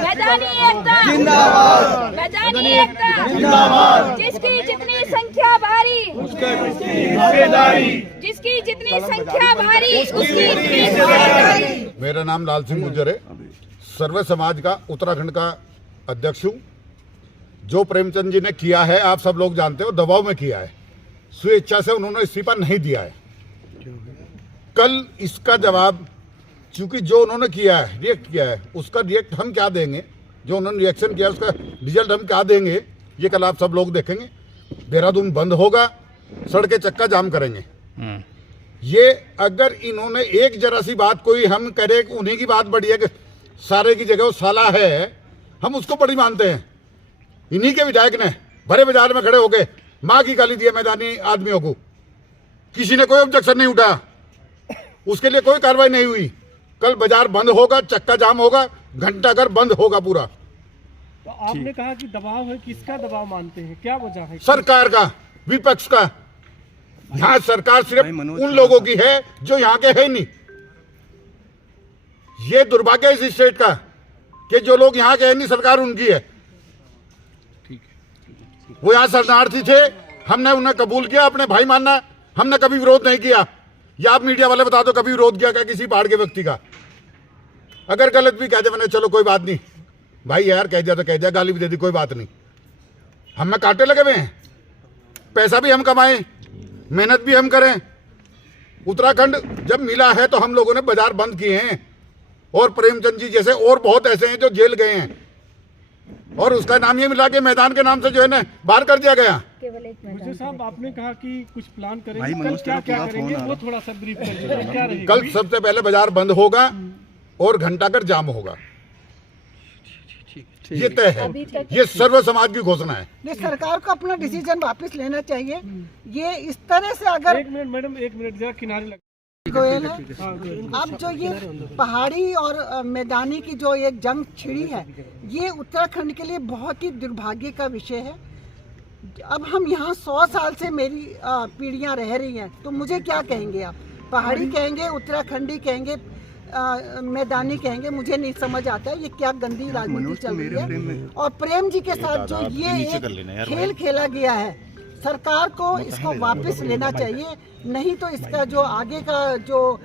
मैदानी एकता जिंदाबाद, मैदानी एकता जिंदाबाद। जिसकी जितनी संख्या भारी जिसकी जितनी संख्या भारी उसकी इतनी जिम्मेदारी। मेरा नाम लाल सिंह गुर्जर है, सर्वे समाज का उत्तराखंड का अध्यक्ष हूँ। जो प्रेमचंद जी ने किया है आप सब लोग जानते हो, दबाव में किया है, स्वेच्छा से उन्होंने इस्तीफा नहीं दिया है। कल इसका जवाब, चूंकि जो उन्होंने किया है, रिएक्ट किया है, उसका रिएक्ट हम क्या देंगे, जो उन्होंने रिएक्शन किया उसका रिजल्ट हम क्या देंगे, ये कल आप सब लोग देखेंगे। देहरादून बंद होगा, सड़कें चक्का जाम करेंगे। ये अगर इन्होंने एक जरा सी बात कोई हम करें कि उन्हीं की बात बड़ी है कि सारे की जगह वो साला है, हम उसको बड़ी मानते हैं। इन्हीं के विधायक ने भरे बाजार में खड़े हो गए माँ की गाली दिए मैदानी आदमियों को, किसी ने कोई ऑब्जेक्शन नहीं उठाया, उसके लिए कोई कार्रवाई नहीं हुई। कल बाजार बंद होगा, चक्का जाम होगा, घंटाघर बंद होगा पूरा। तो आपने कहा कि दबाव है, किसका दबाव मानते हैं, क्या वजह है? सरकार का, विपक्ष का। यहाँ सरकार सिर्फ उन लोगों की है जो यहाँ के है नहीं। ये दुर्भाग्य है इस स्टेट का कि जो लोग यहाँ के है नहीं, सरकार उनकी है। वो यहाँ शरणार्थी थे, हमने उन्हें कबूल किया, अपने भाई मानना, हमने कभी विरोध नहीं किया। या आप मीडिया वाले बता दो कभी विरोध किया क्या किसी पहाड़ के व्यक्ति का? अगर गलत भी कह दे मैंने, चलो कोई बात नहीं भाई, यार कह दिया तो कह दिया, गाली भी दे दी, कोई बात नहीं। हमें कांटे लगे हुए हैं, पैसा भी हम कमाएं, मेहनत भी हम करें। उत्तराखंड जब मिला है तो हम लोगों ने बाजार बंद किए हैं, और प्रेमचंद जी जैसे और बहुत ऐसे हैं जो जेल गए हैं, और उसका नाम ये मिला के मैदान के नाम से जो है ना बाहर कर दिया गया। गुर्जर साहब, आपने कहा कि कुछ प्लान करेंगे, कल क्या करेंगे वो थोड़ा सा ब्रीफ कर दीजिए, क्या रहेगा? कल सबसे पहले बाजार बंद होगा और घंटाघर जाम होगा, ये तय है। ये सर्व समाज की घोषणा है। ये सरकार को अपना डिसीजन वापस लेना चाहिए। ये इस तरह से अगर एक मिनट मैडम, एक मिनट जरा किनारे लग। गोयल है, अब जो ये पहाड़ी और मैदानी की जो एक जंग छिड़ी है, ये उत्तराखंड के लिए बहुत ही दुर्भाग्य का विषय है। अब हम यहाँ 100 साल से मेरी पीढ़ियाँ रह रही हैं, तो मुझे क्या कहेंगे आप? पहाड़ी कहेंगे, उत्तराखंडी कहेंगे, मैदानी कहेंगे, मुझे नहीं समझ आता है ये क्या गंदी राजनीति चल रही है। और प्रेम जी के साथ जो ये खेल खेला गया है, सरकार को इसको वापस लेना चाहिए, नहीं तो इसका जो आगे का जो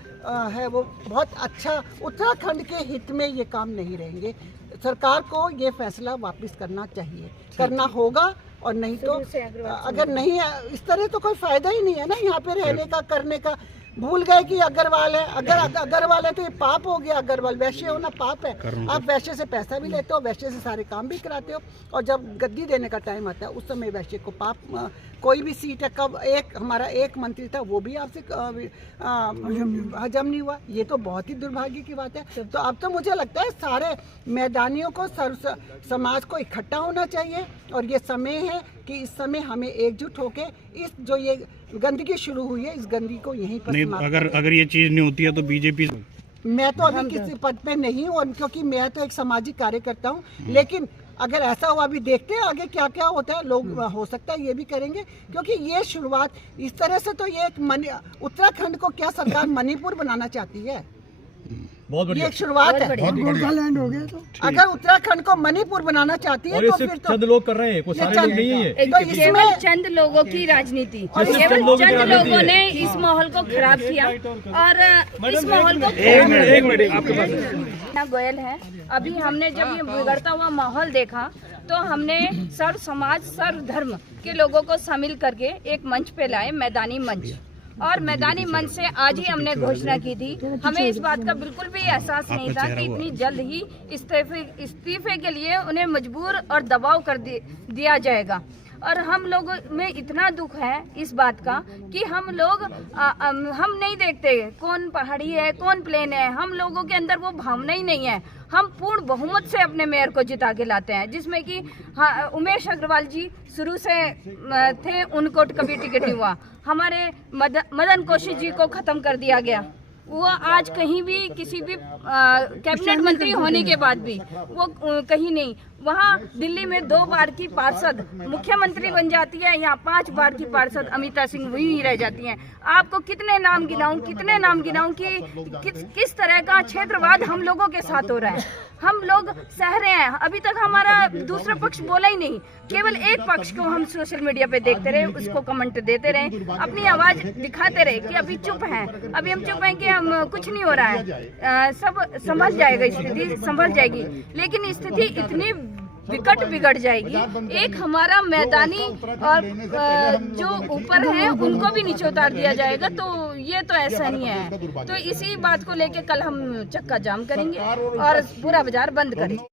है वो बहुत अच्छा, उत्तराखंड के हित में ये काम नहीं रहेंगे। सरकार को ये फैसला वापस करना चाहिए, करना होगा, और नहीं तो अगर नहीं इस तरह तो कोई फायदा ही नहीं है ना यहाँ पे रहने का, करने का। भूल गए कि अग्रवाल है, अगर अग्रवाल है तो ये पाप हो गया। अग्रवाल वैश्य होना पाप है। आप वैश्य से पैसा भी लेते हो, वैश्य से सारे काम भी कराते हो, और जब गद्दी देने का टाइम आता है उस समय वैश्य को पाप। कोई भी सीट है, कब हमारा एक मंत्री था वो भी आपसे हजम नहीं हुआ, ये तो बहुत ही दुर्भाग्य की बात है। तो अब तो मुझे लगता है सारे मैदानियों को, समाज को इकट्ठा होना चाहिए, और ये समय है कि इस समय हमें एकजुट होके इस जो ये गंदगी शुरू हुई है, इस गंदगी को यहीं पर अगर ये चीज नहीं होती है तो बीजेपी, मैं तो अभी किसी पद पे नहीं हूँ, क्योंकि मैं तो एक सामाजिक कार्यकर्ता हूँ, लेकिन अगर ऐसा हुआ, अभी देखते हैं आगे क्या क्या होता है। लोग हो सकता है ये भी करेंगे, क्योंकि ये शुरुआत इस तरह से तो ये एक उत्तराखंड को क्या सरकार मणिपुर बनाना चाहती है? बहुत बढ़िया, ये शुरुआत है। लैंड हो गया। तो अगर उत्तराखंड को मणिपुर बनाना चाहती है तो फिर तो चंद लोग कर रहे हैं, कोई सारे लोग नहीं है। तो केवल चंद लोगों की राजनीति, केवल चंद लोगों ने इस माहौल को खराब किया, और इस माहौल को गोयल है। अभी हमने जब ये बिगड़ता हुआ माहौल देखा तो हमने सर्व समाज, सर्व धर्म के लोगों को शामिल करके एक मंच पे लाए, मैदानी मंच। और मैदानी मंच से आज ही हमने घोषणा की थी। हमें इस बात का बिल्कुल भी एहसास नहीं था कि इतनी जल्द ही इस्तीफे के लिए उन्हें मजबूर और दबाव कर दिया जाएगा। और हम लोगों में इतना दुख है इस बात का कि हम हम नहीं देखते कौन पहाड़ी है, कौन प्लेन है। हम लोगों के अंदर वो भावना ही नहीं है। हम पूर्ण बहुमत से अपने मेयर को जिता के लाते हैं, जिसमें कि उमेश अग्रवाल जी शुरू से थे, उनको कभी टिकट नहीं हुआ। हमारे मदन कौशिक जी को खत्म कर दिया गया, वो आज कहीं भी किसी भी कैबिनेट मंत्री होने के बाद भी वो कहीं नहीं। वहाँ दिल्ली में 2 बार की पार्षद मुख्यमंत्री बन जाती है, यहाँ 5 बार की पार्षद अमिता सिंह वही रह जाती हैं। आपको कितने नाम गिनाऊं कि किस तरह का क्षेत्रवाद हम लोगों के साथ हो रहा है। हम लोग सह रहे हैं। अभी तक हमारा दूसरा पक्ष बोला ही नहीं, केवल एक पक्ष को हम सोशल मीडिया पे देखते रहे, उसको कमेंट देते रहे, अपनी आवाज दिखाते रहे कि अभी चुप हैं, अभी हम चुप हैं कि हम कुछ नहीं हो रहा है, सब संभल जाएगा, स्थिति संभल जाएगी। लेकिन स्थिति इतनी विकट बिगड़ जाएगी, एक हमारा मैदानी और जो ऊपर है उनको भी नीचे उतार दिया जाएगा। तो ये तो ऐसा नहीं है। तो इसी बात को लेके कल हम चक्का जाम करेंगे और पूरा बाजार बंद करेंगे।